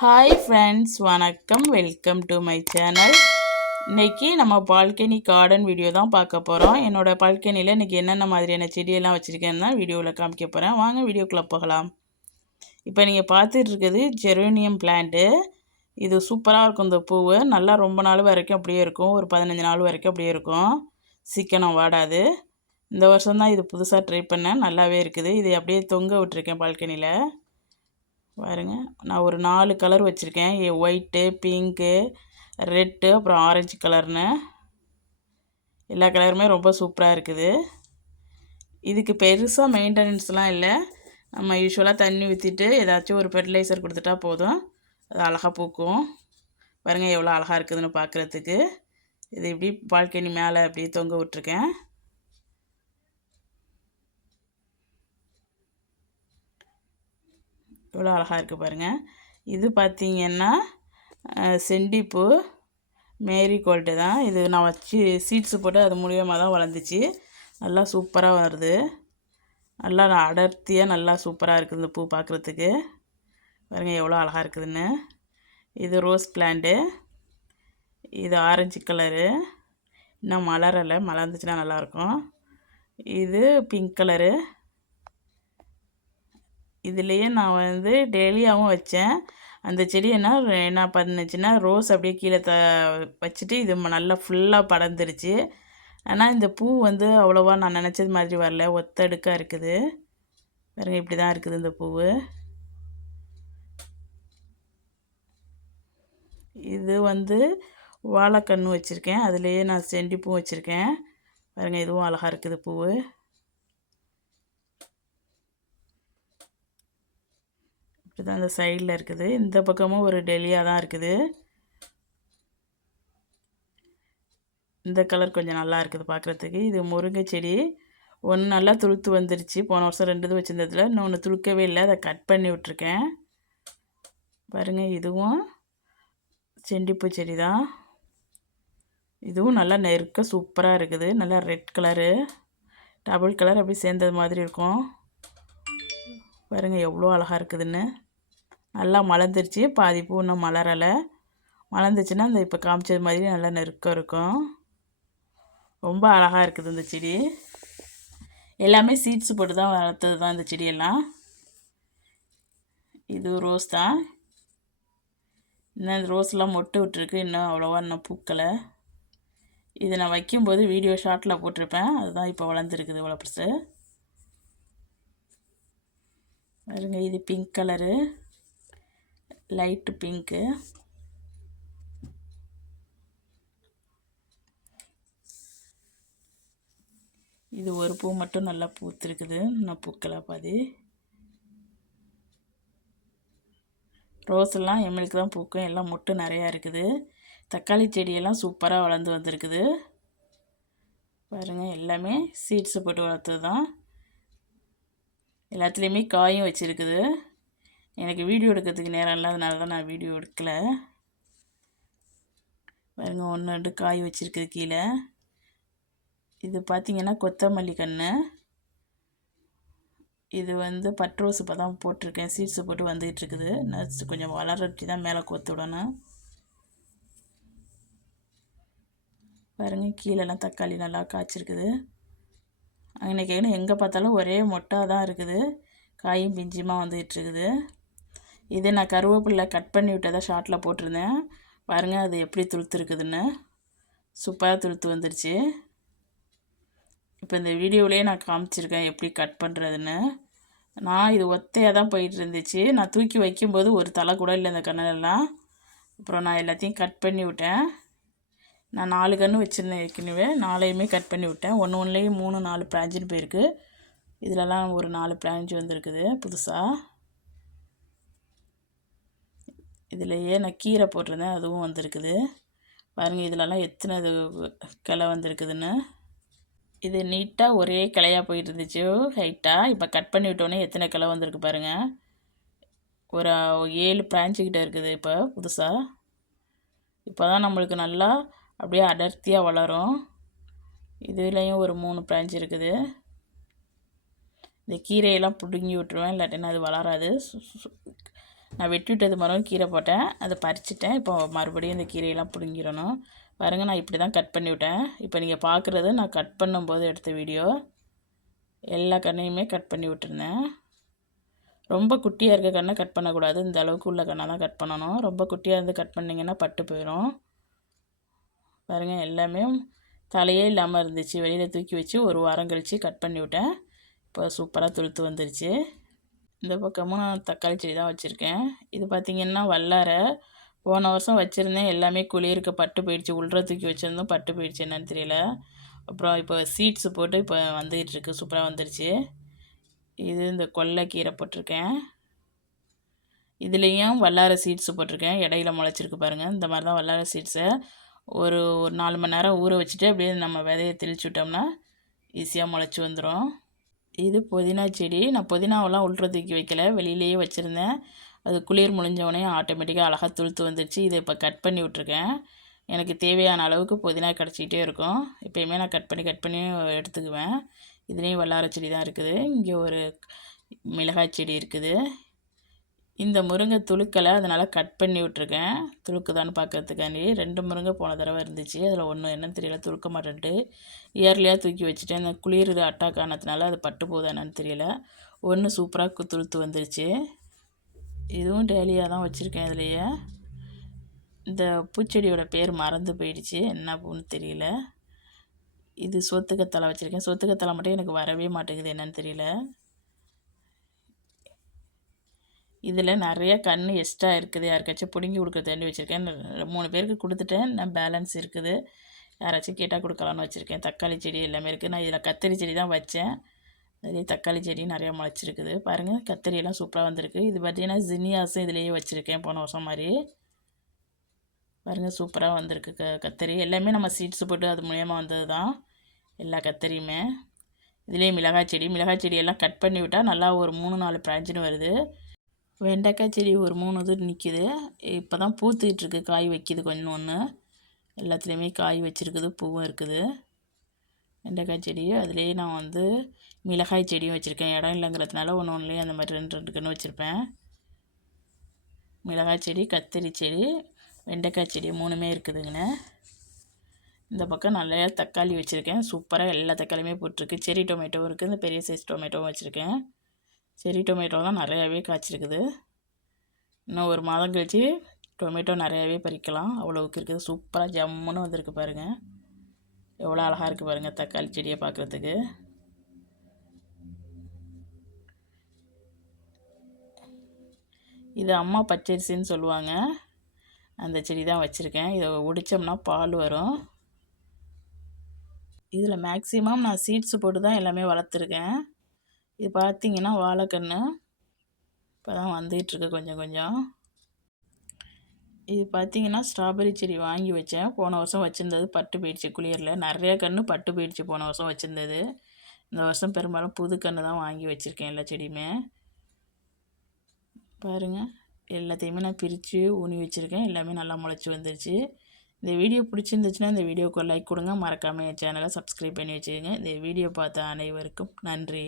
Hi friends வணக்கம். Welcome to my channel இன்றைக்கி நம்ம பால்கனி கார்டன் வீடியோ தான் பார்க்க போகிறோம் என்னோடய பால்கனியில் இன்றைக்கி என்னென்ன மாதிரியான செடியெல்லாம் வச்சுருக்கேன்னு தான் வீடியோவில் காமிக்க போகிறேன் வாங்க வீடியோக்குள்ளே போகலாம். இப்போ நீங்கள் பார்த்துட்டு இருக்குது ஜெரோனியம் பிளான்ட்டு இது சூப்பராக இருக்கும் இந்த பூவு. நல்லா ரொம்ப நாள் வரைக்கும் அப்படியே இருக்கும். ஒரு பதினஞ்சு நாள் வரைக்கும் அப்படியே இருக்கும். சிக்கனம் வாடாது. இந்த வருஷம் தான் இது புதுசாக ட்ரை பண்ணேன். நல்லாவே இருக்குது. இது அப்படியே தொங்க விட்டுருக்கேன் பால்கனியில் பாருங்க. நான் ஒரு நாலு கலர் வச்சுருக்கேன். ஒயிட்டு பிங்க்கு ரெட்டு அப்புறம் ஆரஞ்சு கலர்னு எல்லா கலருமே ரொம்ப சூப்பராக இருக்குது. இதுக்கு பெருசாக மெயின்டெனன்ஸ்லாம் இல்லை. நம்ம யூஸ்வலாக தண்ணி ஊற்றிட்டு ஏதாச்சும் ஒரு ஃபெர்டிலைசர் கொடுத்துட்டா போதும். அது அழகாக பூக்கும். பாருங்கள் எவ்வளோ அழகாக இருக்குதுன்னு பார்க்குறதுக்கு இது இப்படி பால்கனி மேலே அப்படி தொங்க விட்ருக்கேன் எவ்வளோ அழகாக இருக்குது பாருங்கள் இது பார்த்திங்கன்னா செண்டிப்பூ மேரி கோல்டு தான். இது நான் வச்சு சீட்ஸு போட்டு அது மூலியமாக தான் வளர்ந்துச்சு. நல்லா சூப்பராக வருது. நல்லா அடர்த்தியாக நல்லா சூப்பராக இருக்குது இந்த பூ பார்க்குறதுக்கு பாருங்கள் எவ்வளோ அழகாக இருக்குதுன்னு. இது ரோஸ் பிளான்ட்டு. இது ஆரஞ்சு கலரு. இன்னும் மலரலை. மலர்ந்துச்சுன்னா நல்லாயிருக்கும் இது பிங்க் கலரு. இதுலேயே நான் வந்து டெய்லியாகவும் வச்சேன். அந்த செடி என்ன என்ன பண்ணுச்சுன்னா ரோஸ் அப்படியே கீழே த வச்சுட்டு இது நல்லா ஃபுல்லாக படர்ந்துருச்சு. ஆனால் இந்த பூ வந்து அவ்வளோவா நான் நினச்சது மாதிரி வரல. ஒத்தடுக்காக இருக்குது. பாருங்கள் இப்படி தான் இருக்குது இந்த பூ இது வந்து வாழைக்கன்று வச்சுருக்கேன். அதுலேயே நான் செண்டி பூ வச்சுருக்கேன். பாருங்கள் இதுவும் அழகாக இருக்குது பூவு. இப்படி தான் இந்த சைடில் இருக்குது. இந்த பக்கமும் ஒரு டெலியாக தான் இருக்குது. இந்த கலர் கொஞ்சம் நல்லா இருக்குது பார்க்குறதுக்கு இது முருங்கை செடி. ஒன்று நல்லா துளுத்து வந்துருச்சு. போன வருஷம் ரெண்டு இது வச்சுருந்ததில். இன்னொன்று துளுக்கவே இல்லை. அதை கட் பண்ணி விட்ருக்கேன் பாருங்கள் இதுவும் செண்டிப்பூ செடி தான் இதுவும் நல்லா நெருக்க சூப்பராக இருக்குது. நல்லா ரெட் கலரு டபுள் கலர் அப்படி சேர்ந்தது மாதிரி இருக்கும். பாருங்கள் எவ்வளோ அழகாக இருக்குதுன்னு. நல்லா மலர்ந்துருச்சு. பாதி பூ இன்னும் மலரலை. மலர்ந்துச்சுன்னா அந்த இப்போ காமிச்சது மாதிரி நல்லா நெருக்கம் இருக்கும். ரொம்ப அழகாக இருக்குது இந்த செடி. எல்லாமே சீட்ஸ் போட்டு தான் வளர்த்தது தான் இந்த செடியெல்லாம். இது ரோஸ் தான். இன்னும் இந்த ரோஸ்லாம் மொட்டு விட்டுருக்கு. இன்னும் அவ்வளோவா இன்னும் பூக்களை இது நான் வைக்கும்போது வீடியோ ஷார்ட்டில் போட்டிருப்பேன். அதுதான் இப்போ வளர்ந்துருக்குது இவ்வளோ பெருசு. பாருங்க இது பிங்க் கலரு லைட்டு பிங்க்கு. இது ஒரு பூ மட்டும் நல்லா பூத்துருக்குது. நான் பூக்களை பாதி ரோஸ் எல்லாம் எம்எலுக்கு தான் பூக்கும். எல்லாம் மொட்டு நிறையா இருக்குது. தக்காளி செடியெல்லாம் சூப்பராக வளர்ந்து வந்திருக்குது. பாருங்கள் எல்லாமே சீட்ஸு போட்டு வளர்த்தது தான் எல்லாத்துலேயுமே காயும் வச்சுருக்குது. எனக்கு வீடியோ எடுக்கிறதுக்கு நேரம் இல்லாதனால தான் நான் வீடியோ எடுக்கலை. பாருங்க ஒன்று ரெண்டு காய் வச்சுருக்குது கீழே. இது பார்த்திங்கன்னா கொத்தமல்லி கன்று இது வந்து பட்ரோஸ் இப்போ தான் போட்டிருக்கேன். சீட்ஸு போட்டு வந்துகிட்ருக்குது நர்ஸ் கொஞ்சம் வளர்ச்சி தான் மேலே கொத்து விடணும். பாருங்கள் கீழெல்லாம் தக்காளி நல்லா காய்ச்சிருக்குது. அன்றைக்கி எங்கே பார்த்தாலும் ஒரே மொட்டாக தான் இருக்குது. காயும் பிஞ்சுமாக வந்துகிட்ருக்குது இதை நான் கருவேப்பில்லை கட் பண்ணி விட்டதை ஷார்ட்டில் போட்டிருந்தேன். பாருங்கள் அது எப்படி துளுத்துருக்குதுன்னு. சூப்பராக துளுத்து வந்துருச்சு. இப்போ இந்த வீடியோவிலே நான் காமிச்சிருக்கேன் எப்படி கட் பண்ணுறதுன்னு நான் இது ஒத்தையாக தான் போயிட்டு இருந்துச்சு. நான் தூக்கி வைக்கும்போது ஒரு தலை கூட இல்லை இந்த கண்ணெல்லாம். அப்புறம் நான் எல்லாத்தையும் கட் பண்ணி விட்டேன். நான் நாலு கன்று வச்சுருந்தேன் ஏற்கனவே. நாளையுமே கட் பண்ணி விட்டேன். ஒன்று ஒன்றுலேயும் மூணு நாலு பிராஞ்சுன்னு போயிருக்கு. இதிலலாம் ஒரு நாலு பிராஞ்சு வந்திருக்குது புதுசாக இதிலையே நான் கீரை போட்டிருந்தேன் அதுவும் வந்திருக்குது. பாருங்கள் இதிலலாம் எத்தனை இது கிளை வந்திருக்குதுன்னு. இது நீட்டாக ஒரே கிளையாக போயிட்டு இருந்துச்சு ஹைட்டாக இப்போ கட் பண்ணி விட்டோன்னே எத்தனை கிளை வந்திருக்கு பாருங்கள் ஒரு ஏழு பிரான்ச்சுக்கிட்ட இருக்குது இப்போ புதுசாக இப்போ தான் நம்மளுக்கு நல்லா அப்படியே அடர்த்தியாக வளரும். இதுலேயும் ஒரு மூணு பிரான்ச் இருக்குது. இந்த கீரையெல்லாம் பிடுங்கி விட்டுருவேன் இல்லாட்டினா அது வளராது. நான் வெட்டி விட்டது மரம் கீரை போட்டேன். அதை பறிச்சிட்டேன். இப்போ மறுபடியும் இந்த கீரையெல்லாம் பிடுங்கிடணும். பாருங்கள் நான் இப்படி தான் கட் பண்ணி விட்டேன் இப்போ நீங்கள் பார்க்குறது நான் கட் பண்ணும்போது எடுத்த வீடியோ. எல்லா கண்ணையுமே கட் பண்ணி விட்டுருந்தேன். ரொம்ப குட்டியாக இருக்க கண்ணை கட் பண்ணக்கூடாது. இந்த அளவுக்கு உள்ள கண்ணை தான் கட் பண்ணணும். ரொம்ப குட்டியாக இருந்து கட் பண்ணிங்கன்னா பட்டு போயிடும் பாருங்கள் எல்லாமே தலையே இல்லாமல் இருந்துச்சு. வெளியில் தூக்கி வச்சு ஒரு வாரம் கழித்து கட் பண்ணி விட்டேன் இப்போ சூப்பராக துளுத்து வந்துருச்சு. இந்த பக்கமும் நான் தக்காளி செடி தான் வச்சுருக்கேன். இது பார்த்திங்கன்னா வல்லாரை. போன வருஷம் வச்சுருந்தேன். எல்லாமே குளிருக்கு பட்டு போயிடுச்சு. உள்ள தூக்கி வச்சுருந்தோம். பட்டு போயிடுச்சு. என்னன்னு தெரியல. அப்புறம் இப்போ சீட்ஸு போட்டு இப்போ வந்துகிட்ருக்கு சூப்பராக வந்துருச்சு. இது இந்த கொல்லைக்கீரை போட்டிருக்கேன். இதுலேயும் வல்லார சீட்ஸு போட்டிருக்கேன். இடையில முளைச்சிருக்கு பாருங்கள் இந்த மாதிரி தான் வல்லார சீட்ஸை ஒரு ஒரு நாலு மணி நேரம் ஊற வச்சுட்டு அப்படியே நம்ம விதையை தெளிச்சு விட்டோம்னா ஈஸியாக முளைச்சி வந்துடும் இது புதினா செடி. நான் புதினாவெல்லாம் உள்ற தூக்கி வைக்கல. வெளியிலேயே வச்சுருந்தேன். அது குளிர் முடிஞ்சவொடனே ஆட்டோமேட்டிக்காக அழகாக துளுத்து வந்துடுச்சு இதை இப்போ கட் பண்ணி விட்ருக்கேன் எனக்கு தேவையான அளவுக்கு புதினா கிடச்சிக்கிட்டே இருக்கும். எப்பயுமே நான் கட் பண்ணி கட் பண்ணி எடுத்துக்குவேன். இதுலேயும் வல்லார செடி தான் இருக்குது. இங்கே ஒரு மிளகாய் செடி இருக்குது. இந்த முருங்கை துளுக்கலை அதனால் கட் பண்ணி விட்ருக்கேன் துளுக்குதான்னு பார்க்கறதுக்காண்டி ரெண்டு முருங்கை போன தடவை இருந்துச்சு. அதில் ஒன்றும் என்னன்னு தெரியல துளுக்க மாட்டேன்ட்டு. இயர்லியாக தூக்கி வச்சுட்டேன். அந்த குளிர் அட்டாக் ஆனதுனால அது பட்டு போகுது என்னன்னு தெரியல. ஒன்று சூப்பராக துளுத்து வந்துருச்சு. இதுவும் டெய்லியாக தான் வச்சுருக்கேன் இதுலையே. இந்த பூச்செடியோட பேர் மறந்து போயிடுச்சு. என்ன பூன்னு தெரியல. இது சொத்துக்கத்தலை வச்சுருக்கேன். சொத்துக்கத்தலை மட்டும் எனக்கு வரவே மாட்டேங்குது என்னன்னு தெரியல. இதில் நிறைய கண் எக்ஸ்ட்ரா இருக்குது. யாருக்காச்சும் பிடுங்கி கொடுக்குறதாண்டி வச்சுருக்கேன். மூணு பேருக்கு கொடுத்துட்டேன். நான் பேலன்ஸ் இருக்குது. யாராச்சும் கேட்டால் கொடுக்கலான்னு வச்சுருக்கேன். தக்காளி செடி எல்லாமே இருக்குது. நான் இதில் கத்திரி செடி தான் வச்சேன். நிறைய தக்காளி செடி நிறையா முளைச்சிருக்குது. பாருங்கள் கத்திரியெல்லாம் சூப்பராக வந்திருக்கு. இது பார்த்திங்கன்னா ஜினியாஸும் இதுலேயே வச்சுருக்கேன் போன வருஷம் மாதிரி. பாருங்கள் சூப்பராக வந்திருக்கு. க கத்திரி எல்லாமே நம்ம சீட்ஸ் போட்டு அது மூலியமாக வந்தது தான். எல்லா கத்திரியுமே. இதுலேயே மிளகாய் செடி. மிளகாய் செடியெல்லாம் கட் பண்ணி விட்டால் நல்லா ஒரு மூணு நாலு பிராஞ்சுன்னு வருது. வெண்டைக்காய் செடி ஒரு மூணு இது நிற்கிது இப்போ தான் பூத்துக்கிட்டுருக்கு. காய் வைக்கிது கொஞ்சம் ஒன்று எல்லாத்துலேயுமே காய் வச்சுருக்குது பூவும் இருக்குது. வெண்டைக்காய் செடியும் அதுலேயே நான் வந்து மிளகாய் செடியும் வச்சுருக்கேன். இடம் இல்லைங்கிறதுனால ஒன்று ஒன்றுலேயும் அந்த மாதிரி ரெண்டு ரெண்டு கன்று வச்சுருப்பேன். மிளகாய் செடி கத்திரி செடி வெண்டைக்காய் செடி மூணுமே இருக்குதுங்கண்ணே. இந்த பக்கம் நிறையா தக்காளி வச்சுருக்கேன். சூப்பராக எல்லா தக்காளியுமே போட்டிருக்கு. செரி டொமேட்டோவும் இருக்குது இந்த பெரிய சைஸ் டொமேட்டோவும் வச்சுருக்கேன். செரி டொமேட்டோ தான் நிறையாவே காய்ச்சிருக்குது. இன்னும் ஒரு மாதம் கழித்து டொமேட்டோ நிறையாவே பறிக்கலாம். அவ்வளோவுக்கு இருக்குது. சூப்பராக ஜம்முன்னு வந்திருக்கு பாருங்கள் எவ்வளோ அழகாக இருக்குது பாருங்கள் தக்காளி செடியை பார்க்குறதுக்கு. இது அம்மா பச்சரிசின்னு சொல்லுவாங்க. அந்த செடி தான் வச்சுருக்கேன். இதை ஒடித்தோம்னா பால் வரும். இதில் மேக்ஸிமம் நான் சீட்ஸ் போட்டு தான் எல்லாமே வளர்த்துருக்கேன். இது பார்த்திங்கன்னா வாழைக்கன்று இப்போ தான் வந்துகிட்ருக்கு கொஞ்சம் கொஞ்சம். இது பார்த்திங்கன்னா ஸ்ட்ராபெரி செடி வாங்கி வச்சேன். போன வருஷம் வச்சுருந்தது பட்டு போயிடுச்சு குளியரில் நிறைய கன்று பட்டு போயிடுச்சு போன வருஷம் வச்சுருந்தது. இந்த வருஷம் பெரும்பாலும் புது கன்று தான் வாங்கி வச்சுருக்கேன் எல்லா செடியுமே. பாருங்கள் எல்லாத்தையுமே நான் பிரித்து ஊனி வச்சுருக்கேன். எல்லாமே நல்லா முளைச்சி வந்துருச்சு. இந்த வீடியோ பிடிச்சிருந்துச்சுன்னா இந்த வீடியோக்கு லைக் கொடுங்க. மறக்காமல் என் சேனலை சப்ஸ்கிரைப் பண்ணி வச்சுக்கோங்க. இந்த வீடியோ பார்த்த அனைவருக்கும் நன்றி.